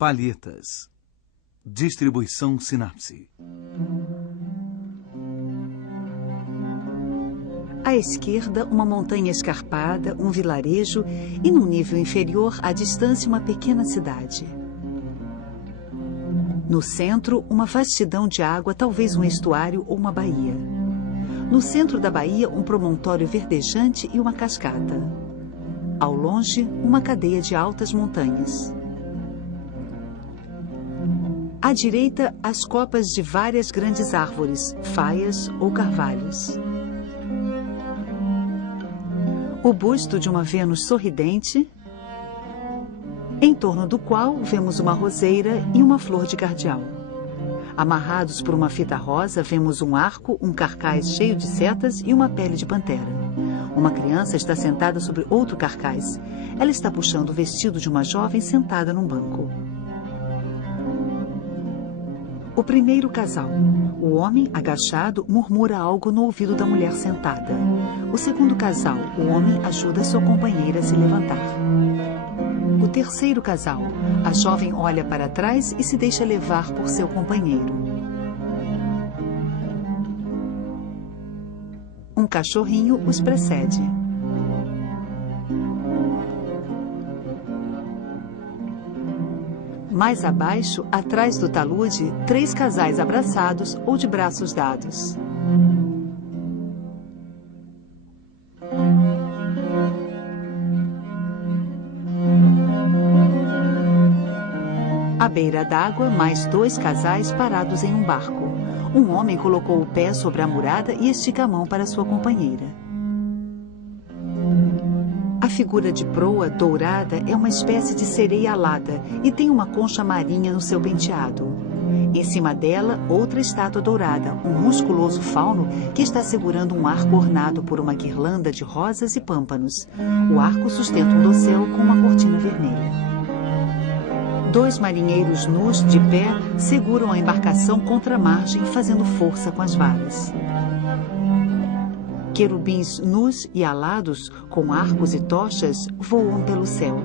Palhetas. Distribuição Sinapse. À esquerda, uma montanha escarpada, um vilarejo e, num nível inferior, à distância, uma pequena cidade. No centro, uma vastidão de água, talvez um estuário ou uma baía. No centro da baía, um promontório verdejante e uma cascata. Ao longe, uma cadeia de altas montanhas. À direita, as copas de várias grandes árvores, faias ou carvalhos. O busto de uma Vênus sorridente, em torno do qual vemos uma roseira e uma flor de cardeal. Amarrados por uma fita rosa, vemos um arco, um carcaz cheio de setas e uma pele de pantera. Uma criança está sentada sobre outro carcaz. Ela está puxando o vestido de uma jovem sentada num banco. O primeiro casal. O homem, agachado, murmura algo no ouvido da mulher sentada. O segundo casal. O homem ajuda sua companheira a se levantar. O terceiro casal. A jovem olha para trás e se deixa levar por seu companheiro. Um cachorrinho os precede. Mais abaixo, atrás do talude, 3 casais abraçados ou de braços dados. À beira d'água, mais 2 casais parados em um barco. Um homem colocou o pé sobre a murada e estica a mão para sua companheira. A figura de proa dourada é uma espécie de sereia alada e tem uma concha marinha no seu penteado. Em cima dela, outra estátua dourada, um musculoso fauno que está segurando um arco ornado por uma guirlanda de rosas e pâmpanos. O arco sustenta um dossel com uma cortina vermelha. 2 marinheiros nus, de pé, seguram a embarcação contra a margem, fazendo força com as varas. Querubins nus e alados, com arcos e tochas, voam pelo céu.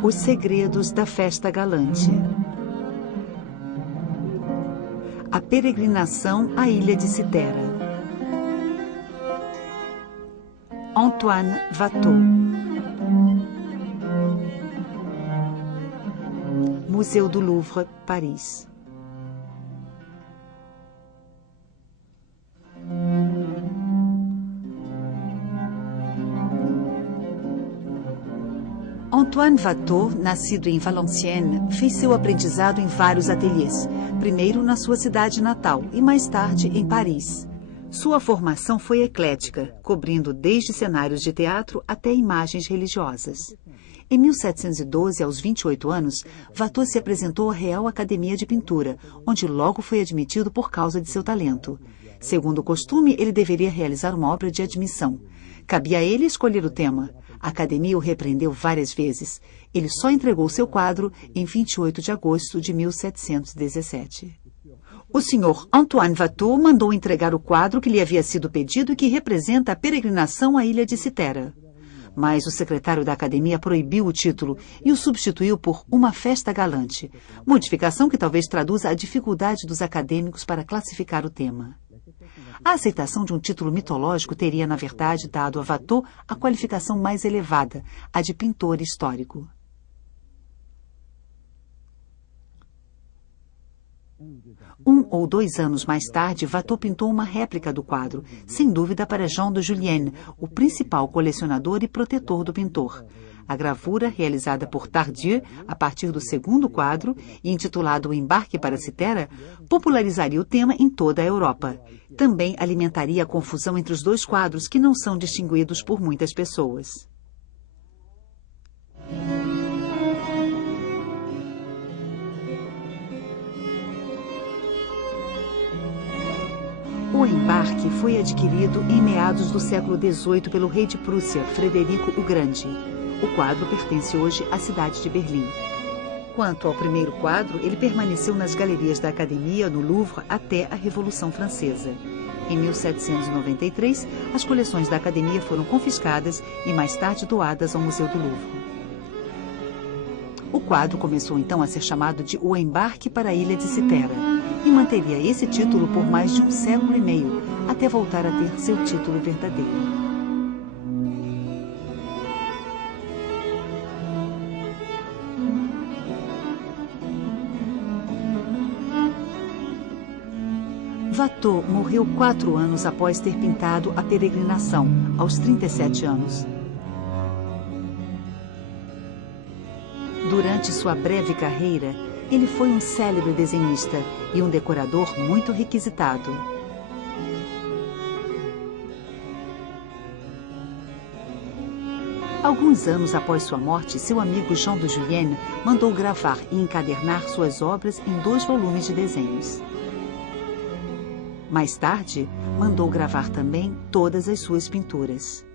Os segredos da festa galante. A peregrinação à ilha de Citera. Antoine Watteau. Museu do Louvre, Paris. Antoine Watteau, nascido em Valenciennes, fez seu aprendizado em vários ateliês, primeiro na sua cidade natal e mais tarde em Paris. Sua formação foi eclética, cobrindo desde cenários de teatro até imagens religiosas. Em 1712, aos 28 anos, Watteau se apresentou à Real Academia de Pintura, onde logo foi admitido por causa de seu talento. Segundo o costume, ele deveria realizar uma obra de admissão. Cabia a ele escolher o tema. A Academia o repreendeu várias vezes. Ele só entregou seu quadro em 28 de agosto de 1717. O senhor Antoine Watteau mandou entregar o quadro que lhe havia sido pedido e que representa a peregrinação à ilha de Citera. Mas o secretário da Academia proibiu o título e o substituiu por Uma Festa Galante, modificação que talvez traduza a dificuldade dos acadêmicos para classificar o tema. A aceitação de um título mitológico teria, na verdade, dado a Watteau a qualificação mais elevada, a de pintor histórico. Um ou 2 anos mais tarde, Watteau pintou uma réplica do quadro, sem dúvida para Jean de Julienne, o principal colecionador e protetor do pintor. A gravura, realizada por Tardieu a partir do segundo quadro e intitulado O Embarque para Citera, popularizaria o tema em toda a Europa. Também alimentaria a confusão entre os 2 quadros, que não são distinguidos por muitas pessoas. O embarque foi adquirido em meados do século XVIII pelo rei de Prússia, Frederico o Grande. O quadro pertence hoje à cidade de Berlim. Quanto ao primeiro quadro, ele permaneceu nas galerias da Academia, no Louvre, até a Revolução Francesa. Em 1793, as coleções da Academia foram confiscadas e mais tarde doadas ao Museu do Louvre. O quadro começou então a ser chamado de O Embarque para a Ilha de Citera e manteria esse título por mais de um século e meio, até voltar a ter seu título verdadeiro. Watteau morreu 4 anos após ter pintado A Peregrinação, aos 37 anos. Durante sua breve carreira, ele foi um célebre desenhista e um decorador muito requisitado. Alguns anos após sua morte, seu amigo Jean de Julienne mandou gravar e encadernar suas obras em 2 volumes de desenhos. Mais tarde, mandou gravar também todas as suas pinturas.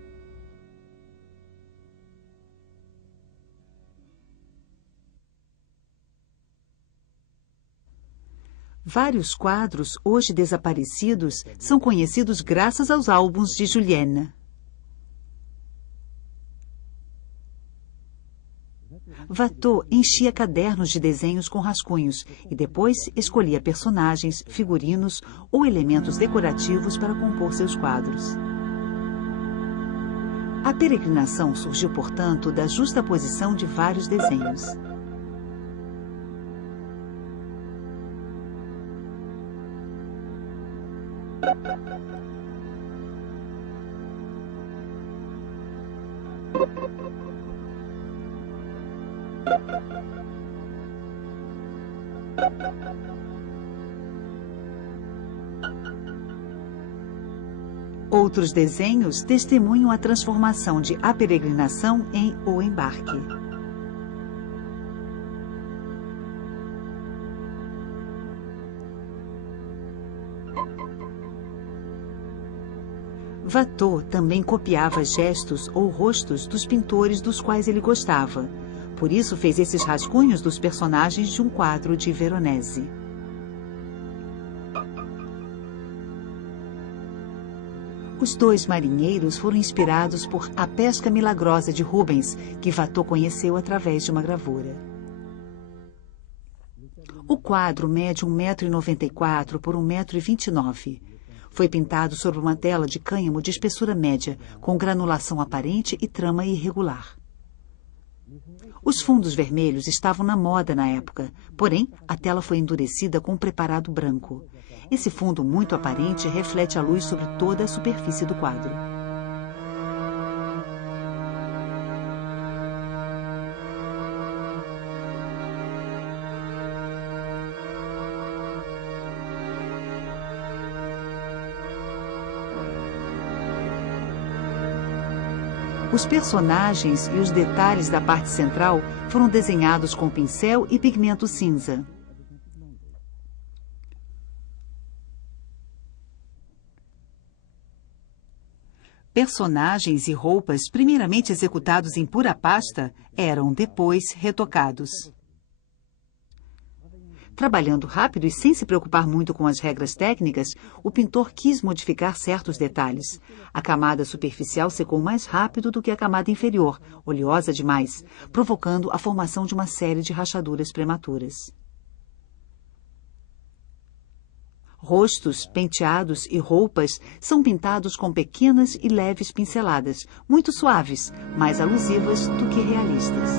Vários quadros, hoje desaparecidos, são conhecidos graças aos álbuns de Julienne. Watteau enchia cadernos de desenhos com rascunhos e depois escolhia personagens, figurinos ou elementos decorativos para compor seus quadros. A Peregrinação surgiu, portanto, da justaposição de vários desenhos. Outros desenhos testemunham a transformação de A Peregrinação em O Embarque. Watteau também copiava gestos ou rostos dos pintores dos quais ele gostava. Por isso fez esses rascunhos dos personagens de um quadro de Veronese. Os 2 marinheiros foram inspirados por A Pesca Milagrosa de Rubens, que Watteau conheceu através de uma gravura. O quadro mede 1,94 m por 1,29 m. Foi pintado sobre uma tela de cânhamo de espessura média, com granulação aparente e trama irregular. Os fundos vermelhos estavam na moda na época, porém, a tela foi endurecida com um preparado branco. Esse fundo muito aparente reflete a luz sobre toda a superfície do quadro. Os personagens e os detalhes da parte central foram desenhados com pincel e pigmento cinza. Personagens e roupas, primeiramente executados em pura pasta, eram depois retocados. Trabalhando rápido e sem se preocupar muito com as regras técnicas, o pintor quis modificar certos detalhes. A camada superficial secou mais rápido do que a camada inferior, oleosa demais, provocando a formação de uma série de rachaduras prematuras. Rostos, penteados e roupas são pintados com pequenas e leves pinceladas, muito suaves, mais alusivas do que realistas.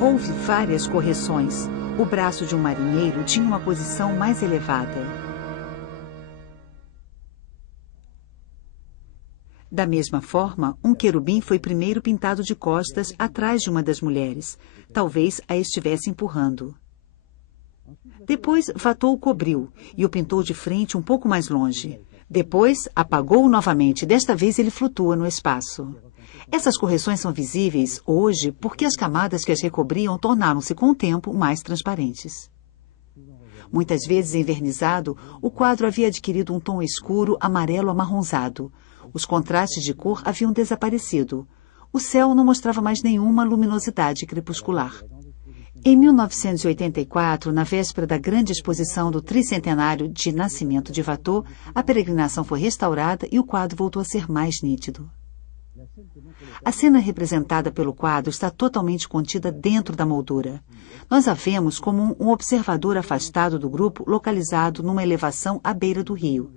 Houve várias correções. O braço de um marinheiro tinha uma posição mais elevada. Da mesma forma, um querubim foi primeiro pintado de costas atrás de uma das mulheres. Talvez a estivesse empurrando. Depois, Watteau o cobriu e o pintou de frente um pouco mais longe. Depois, apagou-o novamente. Desta vez, ele flutua no espaço. Essas correções são visíveis hoje porque as camadas que as recobriam tornaram-se com o tempo mais transparentes. Muitas vezes envernizado, o quadro havia adquirido um tom escuro amarelo amarronzado. Os contrastes de cor haviam desaparecido. O céu não mostrava mais nenhuma luminosidade crepuscular. Em 1984, na véspera da grande exposição do tricentenário de nascimento de Watteau, a peregrinação foi restaurada e o quadro voltou a ser mais nítido. A cena representada pelo quadro está totalmente contida dentro da moldura. Nós a vemos como um observador afastado do grupo, localizado numa elevação à beira do rio.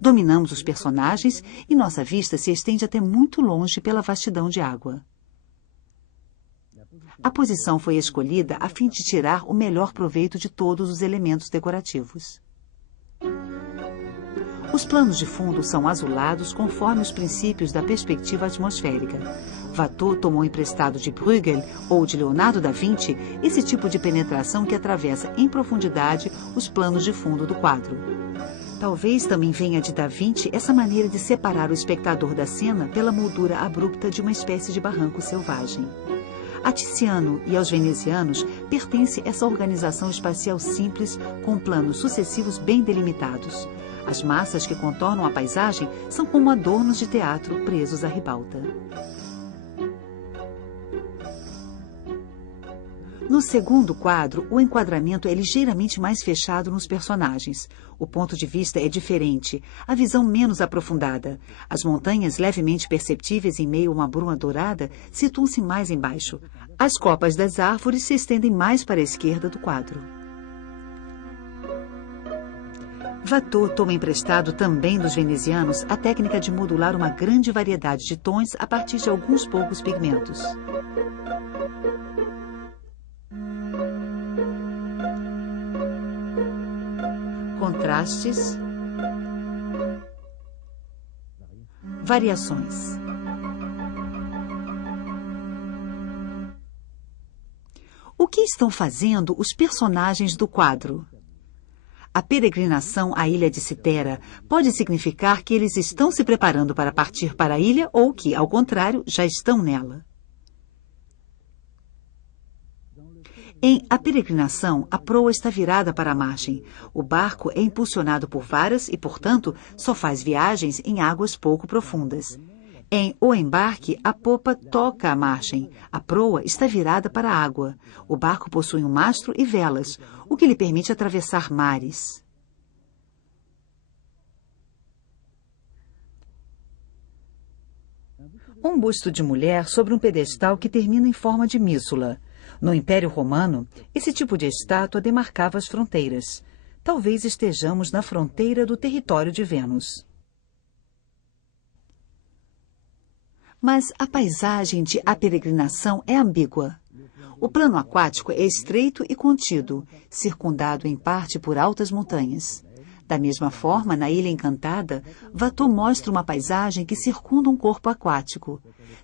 Dominamos os personagens e nossa vista se estende até muito longe pela vastidão de água. A posição foi escolhida a fim de tirar o melhor proveito de todos os elementos decorativos. Os planos de fundo são azulados conforme os princípios da perspectiva atmosférica. Watteau tomou emprestado de Bruegel ou de Leonardo da Vinci esse tipo de penetração que atravessa em profundidade os planos de fundo do quadro. Talvez também venha de Da Vinci essa maneira de separar o espectador da cena pela moldura abrupta de uma espécie de barranco selvagem. A Tiziano e aos venezianos pertence essa organização espacial simples com planos sucessivos bem delimitados. As massas que contornam a paisagem são como adornos de teatro presos à ribalta. No segundo quadro, o enquadramento é ligeiramente mais fechado nos personagens. O ponto de vista é diferente, a visão menos aprofundada. As montanhas levemente perceptíveis em meio a uma bruma dourada situam-se mais embaixo. As copas das árvores se estendem mais para a esquerda do quadro. Watteau toma emprestado também dos venezianos a técnica de modular uma grande variedade de tons a partir de alguns poucos pigmentos. Contrastes, variações. O que estão fazendo os personagens do quadro? A peregrinação à ilha de Citera pode significar que eles estão se preparando para partir para a ilha ou que, ao contrário, já estão nela. Em A Peregrinação, a proa está virada para a margem. O barco é impulsionado por varas e, portanto, só faz viagens em águas pouco profundas. Em O Embarque, a popa toca a margem. A proa está virada para a água. O barco possui um mastro e velas, o que lhe permite atravessar mares. Um busto de mulher sobre um pedestal que termina em forma de mísula. No Império Romano, esse tipo de estátua demarcava as fronteiras. Talvez estejamos na fronteira do território de Vênus. Mas a paisagem de A Peregrinação é ambígua. O plano aquático é estreito e contido, circundado em parte por altas montanhas. Da mesma forma, na Ilha Encantada, Watteau mostra uma paisagem que circunda um corpo aquático.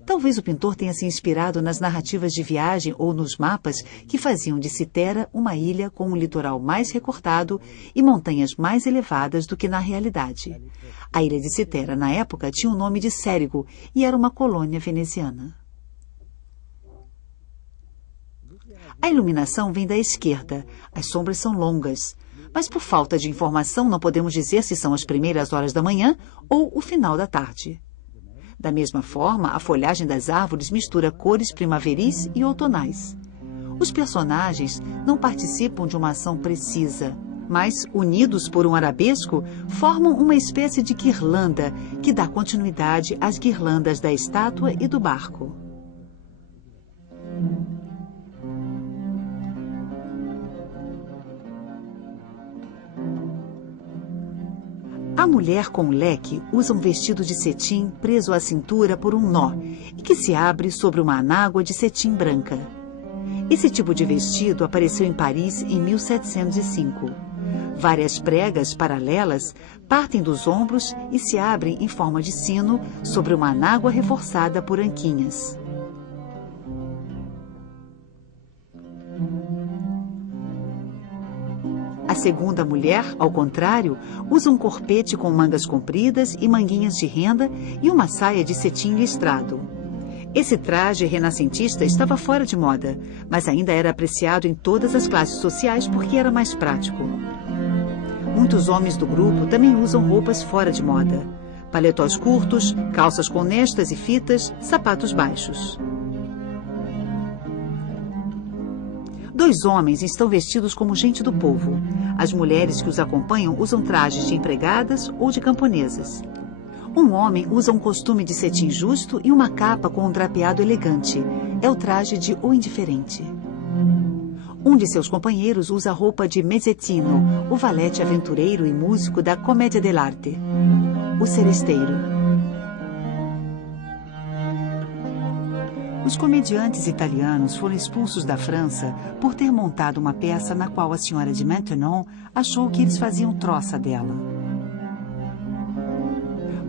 Talvez o pintor tenha se inspirado nas narrativas de viagem ou nos mapas que faziam de Citera uma ilha com um litoral mais recortado e montanhas mais elevadas do que na realidade. A ilha de Citera, na época, tinha o nome de Cérigo e era uma colônia veneziana. A iluminação vem da esquerda. As sombras são longas. Mas por falta de informação não podemos dizer se são as primeiras horas da manhã ou o final da tarde. Da mesma forma, a folhagem das árvores mistura cores primaveris e outonais. Os personagens não participam de uma ação precisa, mas, unidos por um arabesco, formam uma espécie de guirlanda que dá continuidade às guirlandas da estátua e do barco. A mulher com leque usa um vestido de cetim preso à cintura por um nó e que se abre sobre uma anágua de cetim branca. Esse tipo de vestido apareceu em Paris em 1705. Várias pregas paralelas partem dos ombros e se abrem em forma de sino sobre uma anágua reforçada por anquinhas. A segunda mulher, ao contrário, usa um corpete com mangas compridas e manguinhas de renda e uma saia de cetim listrado. Esse traje renascentista estava fora de moda, mas ainda era apreciado em todas as classes sociais porque era mais prático. Muitos homens do grupo também usam roupas fora de moda. Paletós curtos, calças com nestas e fitas, sapatos baixos. 2 homens estão vestidos como gente do povo. As mulheres que os acompanham usam trajes de empregadas ou de camponesas. Um homem usa um costume de cetim justo e uma capa com um drapeado elegante. É o traje de O Indiferente. Um de seus companheiros usa a roupa de Mezzetino, o valete aventureiro e músico da Commedia dell'arte, o seresteiro. Os comediantes italianos foram expulsos da França por ter montado uma peça na qual a senhora de Maintenon achou que eles faziam troça dela.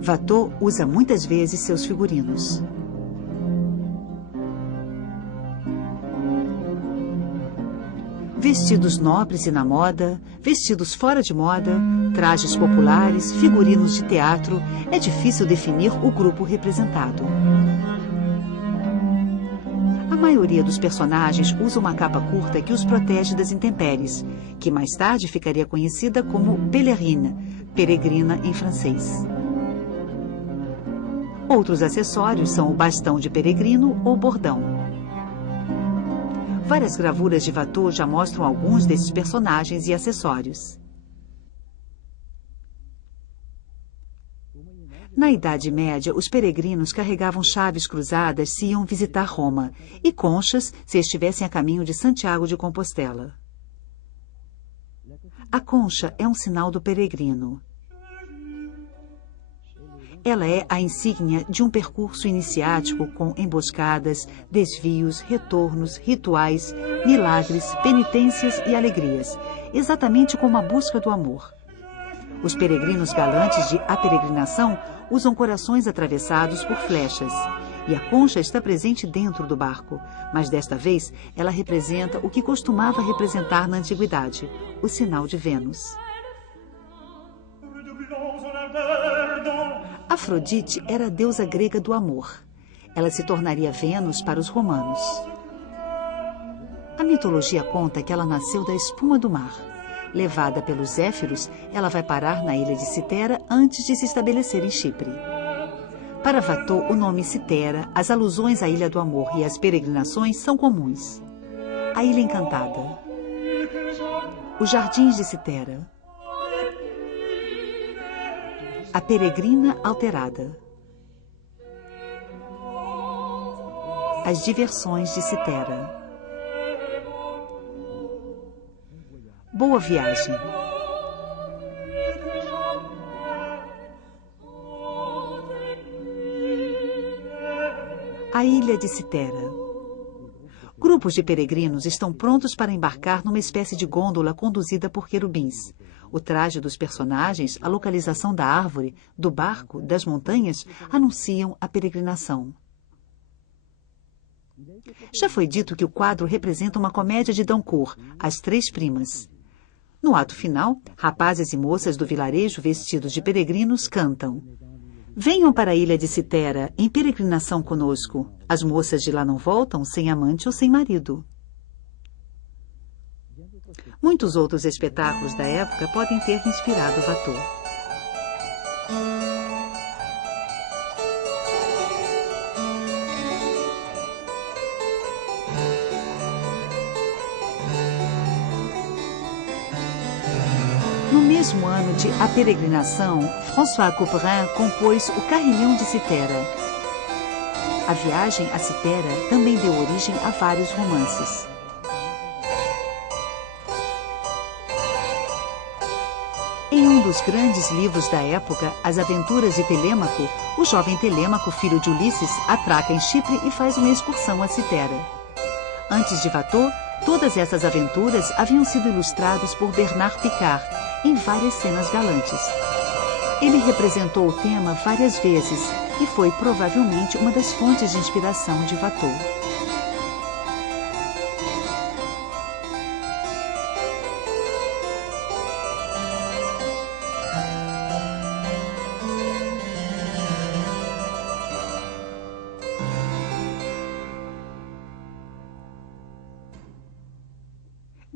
Watteau usa muitas vezes seus figurinos. Vestidos nobres e na moda, vestidos fora de moda, trajes populares, figurinos de teatro, é difícil definir o grupo representado. A maioria dos personagens usa uma capa curta que os protege das intempéries, que mais tarde ficaria conhecida como pèlerine, peregrina em francês. Outros acessórios são o bastão de peregrino ou bordão. Várias gravuras de Watteau já mostram alguns desses personagens e acessórios. Na Idade Média, os peregrinos carregavam chaves cruzadas se iam visitar Roma e conchas se estivessem a caminho de Santiago de Compostela. A concha é um sinal do peregrino. Ela é a insígnia de um percurso iniciático com emboscadas, desvios, retornos, rituais, milagres, penitências e alegrias, exatamente como a busca do amor. Os peregrinos galantes de A Peregrinação usam corações atravessados por flechas, e a concha está presente dentro do barco, mas desta vez ela representa o que costumava representar na antiguidade, o sinal de Vênus. Afrodite era a deusa grega do amor. Ela se tornaria Vênus para os romanos. A mitologia conta que ela nasceu da espuma do mar. Levada pelos Zéfiros, ela vai parar na ilha de Citera antes de se estabelecer em Chipre. Para Watteau, o nome Citera, as alusões à Ilha do Amor e às peregrinações são comuns. A Ilha Encantada. Os Jardins de Citera. A Peregrina Alterada. As Diversões de Citera. Boa Viagem. A Ilha de Citera. Grupos de peregrinos estão prontos para embarcar numa espécie de gôndola conduzida por querubins. O traje dos personagens, a localização da árvore, do barco, das montanhas, anunciam a peregrinação. Já foi dito que o quadro representa uma comédia de Dancourt, As Três Primas. No ato final, rapazes e moças do vilarejo vestidos de peregrinos cantam: venham para a ilha de Citera, em peregrinação conosco. As moças de lá não voltam sem amante ou sem marido. Muitos outros espetáculos da época podem ter inspirado Watteau. No mesmo ano de A Peregrinação, François Couperin compôs O Carrilhão de Citera. A viagem a Citera também deu origem a vários romances. Em um dos grandes livros da época, As Aventuras de Telêmaco, o jovem Telêmaco, filho de Ulisses, atraca em Chipre e faz uma excursão a Citera. Antes de Watteau, todas essas aventuras haviam sido ilustradas por Bernard Picard, em várias cenas galantes. Ele representou o tema várias vezes e foi provavelmente uma das fontes de inspiração de Watteau.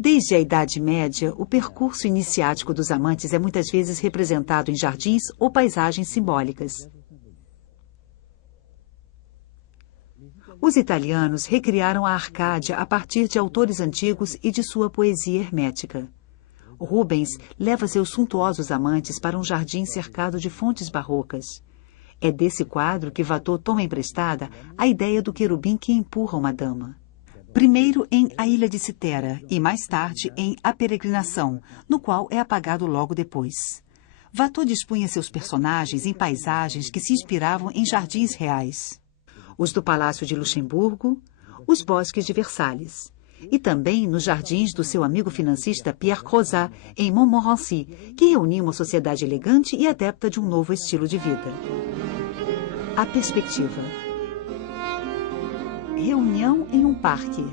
Desde a Idade Média, o percurso iniciático dos amantes é muitas vezes representado em jardins ou paisagens simbólicas. Os italianos recriaram a Arcádia a partir de autores antigos e de sua poesia hermética. Rubens leva seus suntuosos amantes para um jardim cercado de fontes barrocas. É desse quadro que Watteau toma emprestada a ideia do querubim que empurra uma dama. Primeiro em A Ilha de Citera e mais tarde em A Peregrinação, no qual é apagado logo depois. Watteau dispunha seus personagens em paisagens que se inspiravam em jardins reais. Os do Palácio de Luxemburgo, os bosques de Versalhes. E também nos jardins do seu amigo financista Pierre Crozat, em Montmorency, que reunia uma sociedade elegante e adepta de um novo estilo de vida. A perspectiva. Reunião em um parque.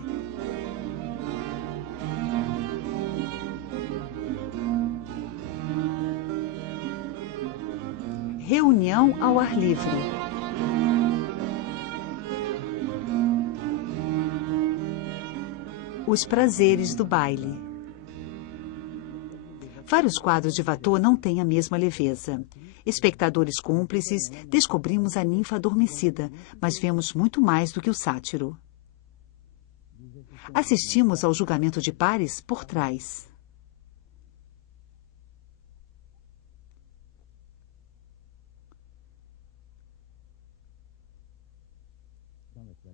Reunião ao ar livre. Os prazeres do baile. Vários quadros de Watteau não têm a mesma leveza. Espectadores cúmplices, descobrimos a ninfa adormecida, mas vemos muito mais do que o sátiro. Assistimos ao julgamento de pares por trás.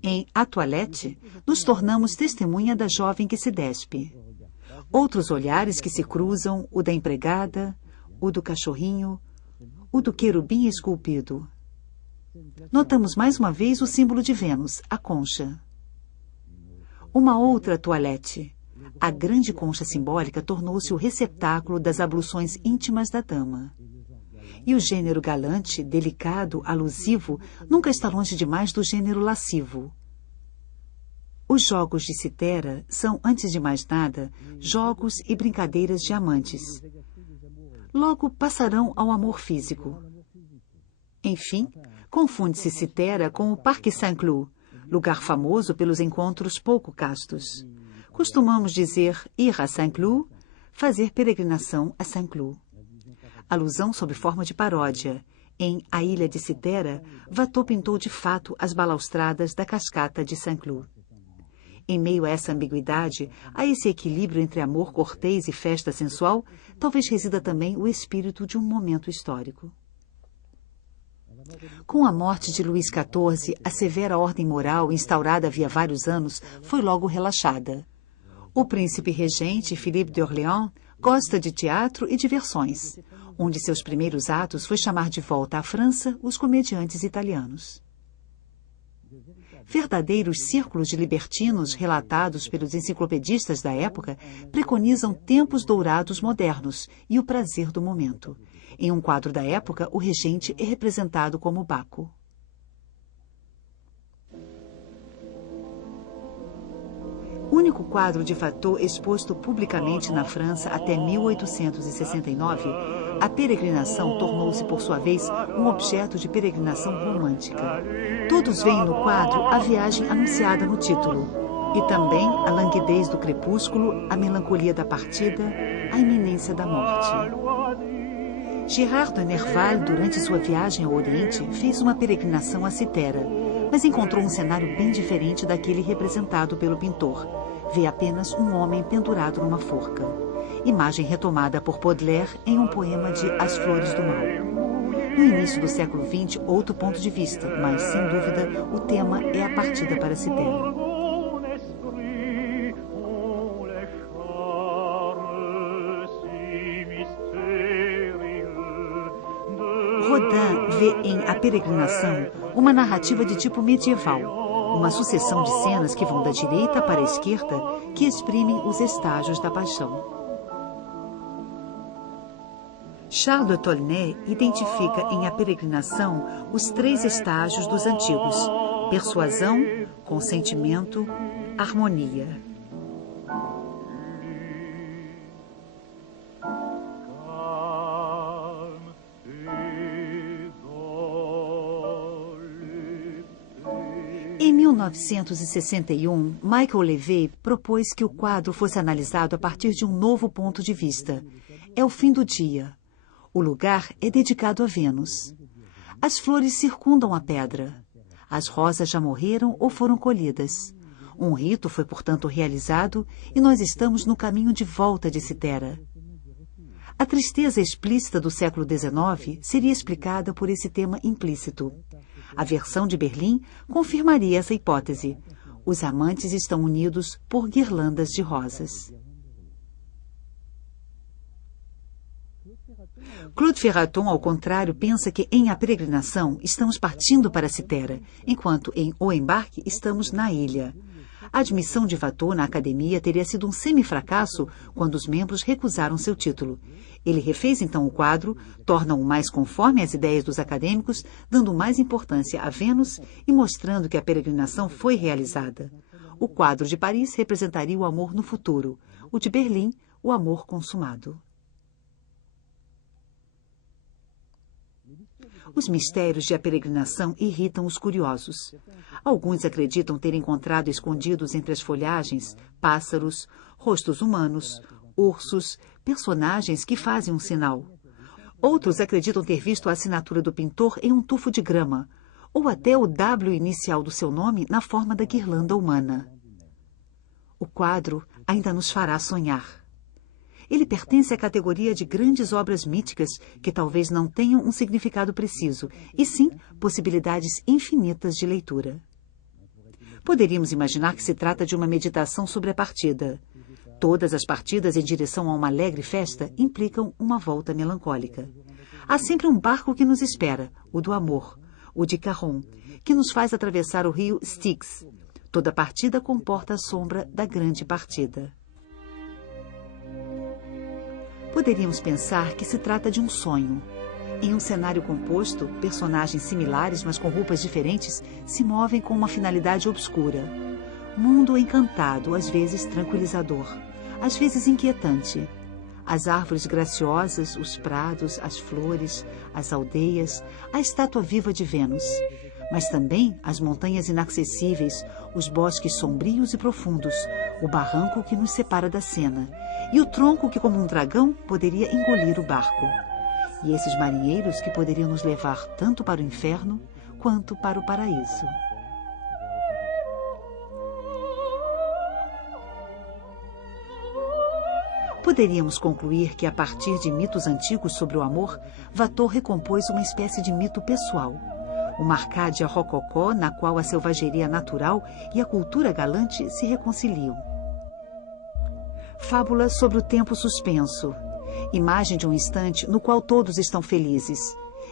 Em A Toilette, nos tornamos testemunha da jovem que se despe. Outros olhares que se cruzam, o da empregada, o do cachorrinho, o do querubim esculpido. Notamos mais uma vez o símbolo de Vênus, a concha. Uma outra toilette. A grande concha simbólica tornou-se o receptáculo das abluções íntimas da dama. E o gênero galante, delicado, alusivo, nunca está longe demais do gênero lascivo. Os jogos de Citera são, antes de mais nada, jogos e brincadeiras de amantes. Logo passarão ao amor físico. Enfim, confunde-se Citera com o Parque Saint-Cloud, lugar famoso pelos encontros pouco castos. Costumamos dizer ir a Saint-Cloud, fazer peregrinação a Saint-Cloud. Alusão sob forma de paródia. Em A Ilha de Citera, Watteau pintou de fato as balaustradas da cascata de Saint-Cloud. Em meio a essa ambiguidade, a esse equilíbrio entre amor cortês e festa sensual, talvez resida também o espírito de um momento histórico. Com a morte de Luís XIV, a severa ordem moral instaurada havia vários anos foi logo relaxada. O príncipe regente, Philippe de Orléans, gosta de teatro e diversões. Um de seus primeiros atos foi chamar de volta à França os comediantes italianos. Verdadeiros círculos de libertinos relatados pelos enciclopedistas da época preconizam tempos dourados modernos e o prazer do momento. Em um quadro da época, o regente é representado como Baco. Único quadro de Watteau exposto publicamente na França até 1869, a peregrinação tornou-se, por sua vez, um objeto de peregrinação romântica. Todos veem no quadro a viagem anunciada no título, e também a languidez do crepúsculo, a melancolia da partida, a iminência da morte. Girard de Nerval, durante sua viagem ao Oriente, fez uma peregrinação a Citera, mas encontrou um cenário bem diferente daquele representado pelo pintor. Vê apenas um homem pendurado numa forca. Imagem retomada por Baudelaire em um poema de As Flores do Mal. No início do século XX, outro ponto de vista, mas, sem dúvida, o tema é a partida para Citera. Rodin vê em A Peregrinação uma narrativa de tipo medieval, uma sucessão de cenas que vão da direita para a esquerda que exprimem os estágios da paixão. Charles de Tolnay identifica em A Peregrinação os 3 estágios dos antigos: persuasão, consentimento, harmonia. Em 1961, Michael Levy propôs que o quadro fosse analisado a partir de um novo ponto de vista. É o fim do dia. O lugar é dedicado a Vênus. As flores circundam a pedra. As rosas já morreram ou foram colhidas. Um rito foi, portanto, realizado e nós estamos no caminho de volta de Citera. A tristeza explícita do século XIX seria explicada por esse tema implícito. A versão de Berlim confirmaria essa hipótese. Os amantes estão unidos por guirlandas de rosas. Claude Ferraton, ao contrário, pensa que em A Peregrinação estamos partindo para Citera, enquanto em O Embarque estamos na ilha. A admissão de Watteau na academia teria sido um semifracasso quando os membros recusaram seu título. Ele refez então o quadro, torna-o mais conforme às ideias dos acadêmicos, dando mais importância a Vênus e mostrando que a peregrinação foi realizada. O quadro de Paris representaria o amor no futuro, o de Berlim, o amor consumado. Os mistérios de A Peregrinação irritam os curiosos. Alguns acreditam ter encontrado escondidos entre as folhagens pássaros, rostos humanos, ursos, personagens que fazem um sinal. Outros acreditam ter visto a assinatura do pintor em um tufo de grama, ou até o W inicial do seu nome na forma da guirlanda humana. O quadro ainda nos fará sonhar. Ele pertence à categoria de grandes obras míticas que talvez não tenham um significado preciso, e sim possibilidades infinitas de leitura. Poderíamos imaginar que se trata de uma meditação sobre a partida. Todas as partidas em direção a uma alegre festa implicam uma volta melancólica. Há sempre um barco que nos espera, o do amor, o de Caron, que nos faz atravessar o rio Styx. Toda partida comporta a sombra da grande partida. Poderíamos pensar que se trata de um sonho. Em um cenário composto, personagens similares, mas com roupas diferentes, se movem com uma finalidade obscura. Mundo encantado, às vezes tranquilizador, às vezes inquietante. As árvores graciosas, os prados, as flores, as aldeias, a estátua viva de Vênus. Mas também as montanhas inacessíveis, os bosques sombrios e profundos, o barranco que nos separa da cena, e o tronco que, como um dragão, poderia engolir o barco. E esses marinheiros que poderiam nos levar tanto para o inferno quanto para o paraíso. Poderíamos concluir que, a partir de mitos antigos sobre o amor, Watteau recompôs uma espécie de mito pessoal. Uma Arcádia rococó na qual a selvageria natural e a cultura galante se reconciliam. Fábula sobre o tempo suspenso. Imagem de um instante no qual todos estão felizes.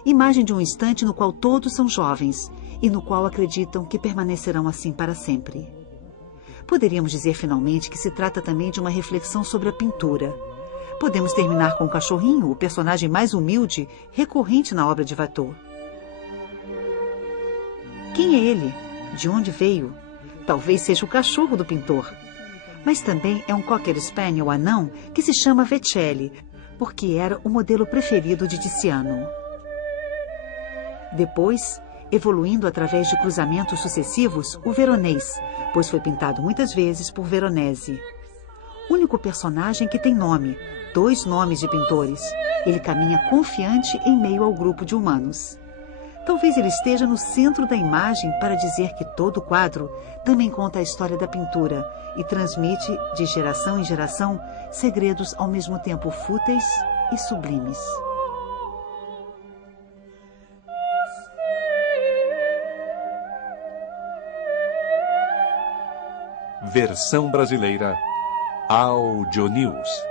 Imagem de um instante no qual todos são jovens e no qual acreditam que permanecerão assim para sempre. Poderíamos dizer finalmente que se trata também de uma reflexão sobre a pintura. Podemos terminar com o cachorrinho, o personagem mais humilde, recorrente na obra de Watteau. Quem é ele? De onde veio? Talvez seja o cachorro do pintor. Mas também é um Cocker Spaniel anão que se chama Vecelli, porque era o modelo preferido de Tiziano. Depois, evoluindo através de cruzamentos sucessivos, o veronês, pois foi pintado muitas vezes por Veronese. Único personagem que tem nome, 2 nomes de pintores. Ele caminha confiante em meio ao grupo de humanos. Talvez ele esteja no centro da imagem para dizer que todo o quadro também conta a história da pintura e transmite, de geração em geração, segredos ao mesmo tempo fúteis e sublimes. Versão brasileira Audio News.